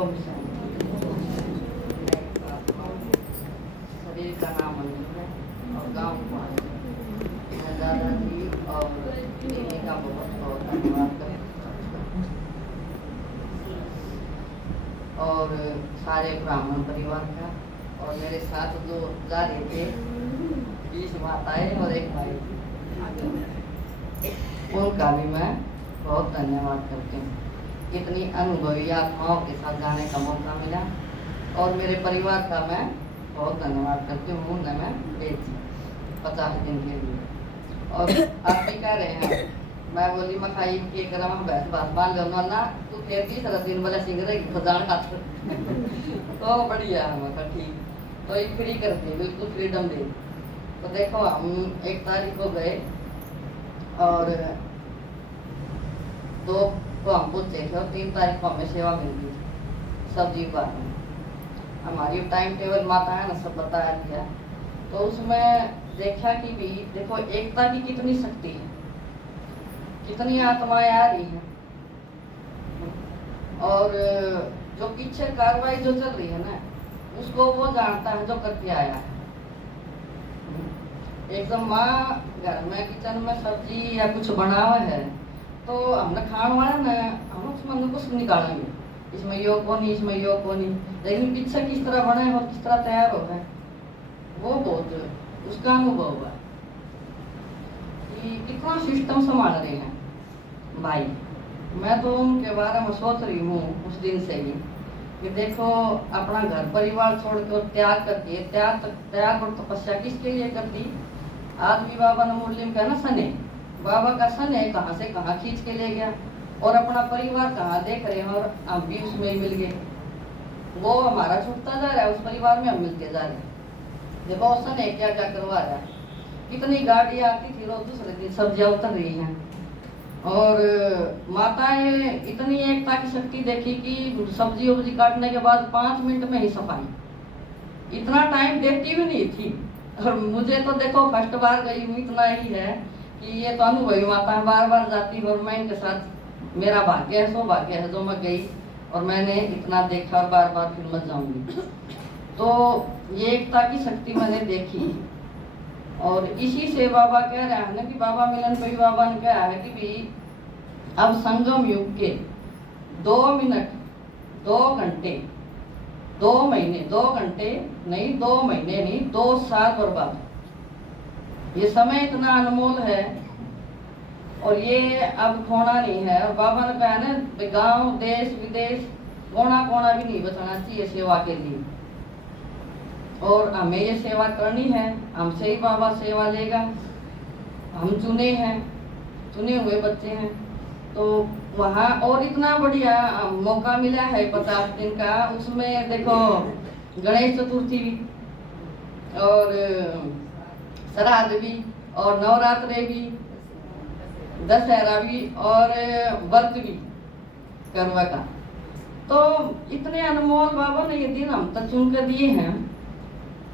ओम शरीर का नाम मंजू है और गांव कुमार मैं दादाजी और दीदी का बहुत बहुत धन्यवाद करता और सारे ब्राह्मण परिवार का और मेरे साथ जो जा रहे थे 20 माताएं और एक भाई उनका भी मैं बहुत धन्यवाद करती हूँ। इतनी अनुभवी आत्माओं के साथ जाने का मौका मिला और मेरे परिवार का मैं बहुत धन्यवाद करती हूँ। उन्हें मैं भेजी 50 दिन के लिए और आप भी कह रहे हैं मैं बोली मखाई के क्रम बैठ बात मान लो ना तू फिर 30 दिन बोले सिंह रही खजान खाते तो बढ़िया है मतलब ठीक तो ये फ्री कर दी बिल्कुल फ्रीडम दे। तो देखो हम 1 तारीख को गए और 2 को हम पूछते थे और 3 तारीख को हमें सेवा मिल गई सब्जी बात में हमारी टाइम टेबल माता है ना सब बताया दिया। तो उसमें देखा कि भी देखो एकता की कितनी शक्ति है कितनी आत्माएं आ रही हैं और जो पीछे कार्रवाई जो चल रही है ना उसको वो जानता है जो करके आया है। एकदम माँ घर में किचन में सब्जी या कुछ बना हुआ है तो हमने खाने वाला ना हम उसमें कुछ निकालेंगे इसमें यो कोनी इसमें यो कोनी लेकिन पीछे किस तरह बने और किस तरह तैयार हो है वो बहुत उसका अनुभव हुआ कि कितना सिस्टम संभाल रहे हैं भाई। मैं तो उनके बारे में सोच रही हूँ उस दिन से ही कि देखो अपना घर परिवार छोड़कर त्याग करके त्याग और तपस्या किसके लिए कर दी। आदमी बाबा ने मुरली में कहना सने बाबा का सन है कहाँ से कहाँ खींच के ले गया और अपना परिवार कहाँ देख रहे हैं और हम भी उसमें मिल गए। वो हमारा छूटता जा रहा है उस परिवार में हम मिलते जा रहे हैं। देखो सन है क्या क्या करवा रहा है कितनी गाड़ी आती थी रोज दूसरे दिन सब्जियां उतर रही हैं और माताएं इतनी एकता की शक्ति देखी कि सब्जी वब्जी काटने के बाद 5 मिनट में ही सफाई इतना टाइम देती भी नहीं थी। और मुझे तो देखो फर्स्ट बार गई हूँ इतना ही है कि ये तो अनुभवी माता है बार बार जाती और मैं इनके साथ मेरा भाग्य है सौभाग्य है जो मैं गई और मैंने इतना देखा और बार बार फिर मत जाऊंगी। तो ये एकता की शक्ति मैंने देखी और इसी से बाबा कह रहे हैं ना कि बाबा मिलन भाई बाबा ने कहा है कि भी अब संगम युग के 2 मिनट 2 घंटे 2 महीने 2 घंटे नहीं 2 महीने नहीं 2 साल बर्बाद। ये समय इतना अनमोल है और ये अब खोना नहीं है। और बाबा ने कहा ना गांव देश विदेश कोना कोना भी नहीं बचाना चाहिए सेवा के लिए और हमें ये सेवा करनी है हमसे ही बाबा सेवा लेगा। हम चुने हैं चुने हुए बच्चे हैं तो वहाँ और इतना बढ़िया मौका मिला है 50 दिन का। उसमें देखो गणेश चतुर्थी भी और श्राद्ध भी और नवरात्रे भी दशहरा भी और व्रत भी करवा का। तो इतने अनमोल बाबा ने ये दिन हम तक चुन कर दिए हैं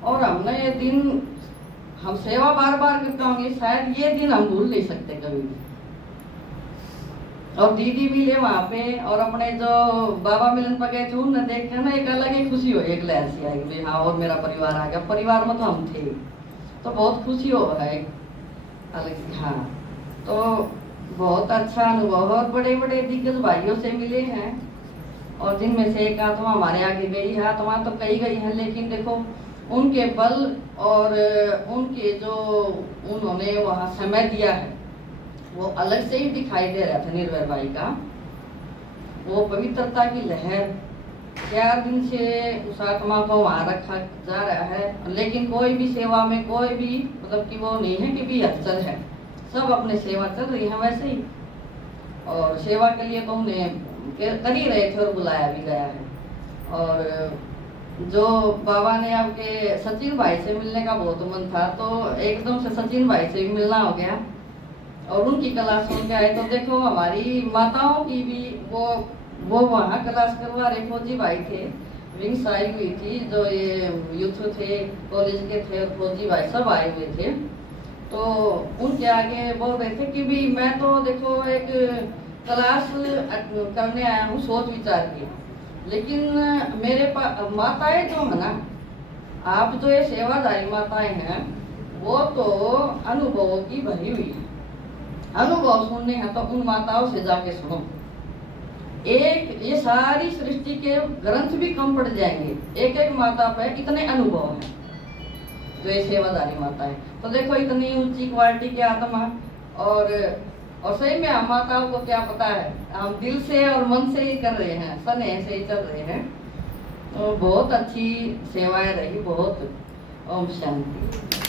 और हमने ये दिन हम सेवा बार बार करते होंगे शायद ये दिन हम भूल नहीं सकते कभी भी। और दीदी भी है वहाँ पे और अपने जो बाबा मिलन पर गए थे उन्हें देख कर ना एक अलग ही खुशी हो एक लहर सी आई कि हाँ और मेरा परिवार आ गया। परिवार में तो हम थे तो बहुत खुशी हो रहा है अलग हाँ। तो बहुत अच्छा अनुभव और बड़े बड़े दिग्गज भाइयों से मिले हैं और जिनमें से एक आत्मा हमारे आगे गई है। आत्मा तो कई गई है लेकिन देखो उनके बल और उनके जो उन्होंने वहाँ समय दिया है वो अलग से ही दिखाई दे रहा था। निर्भय भाई का वो पवित्रता की लहर 4 दिन से उस आत्मा को वहाँ रखा जा रहा है लेकिन कोई भी सेवा में कोई भी मतलब कि वो नहीं है कि भी हलचल है सब अपने सेवा चल रही है वैसे ही। और सेवा के लिए तो उन्हें कर ही रहे थे और बुलाया भी गया है। और जो बाबा ने आपके सचिन भाई से मिलने का बहुत मन था तो एकदम से सचिन भाई से भी मिलना हो गया और उनकी क्लास सुन के आए। तो देखो हमारी माताओं की भी वो वहाँ क्लास करवा रहे फौजी भाई थे विंग्स आई हुई थी जो ये यूथ थे कॉलेज के थे और फौजी भाई सब आए हुए थे। तो उनके आगे बोल रहे थे कि भी मैं तो देखो एक क्लास करने आया हूँ सोच विचार की लेकिन मेरे पास माताएं जो है ना, आप जो ये सेवादारी माताएं हैं वो तो अनुभवों की भरी हुई है। अनुभव सुनने हैं तो उन माताओं से जाके सुनो। एक ये सारी सृष्टि के ग्रंथ भी कम पड़ जाएंगे, एक एक माता पे इतने अनुभव हैं जो ये सेवादारी माता है। तो देखो इतनी ऊंची क्वालिटी की आत्मा, और सही में हम माताओं को क्या पता है, हम दिल से और मन से ही कर रहे हैं, स्नेह से ही चल रहे हैं। तो बहुत अच्छी सेवाएं रही, बहुत। ओम शांति।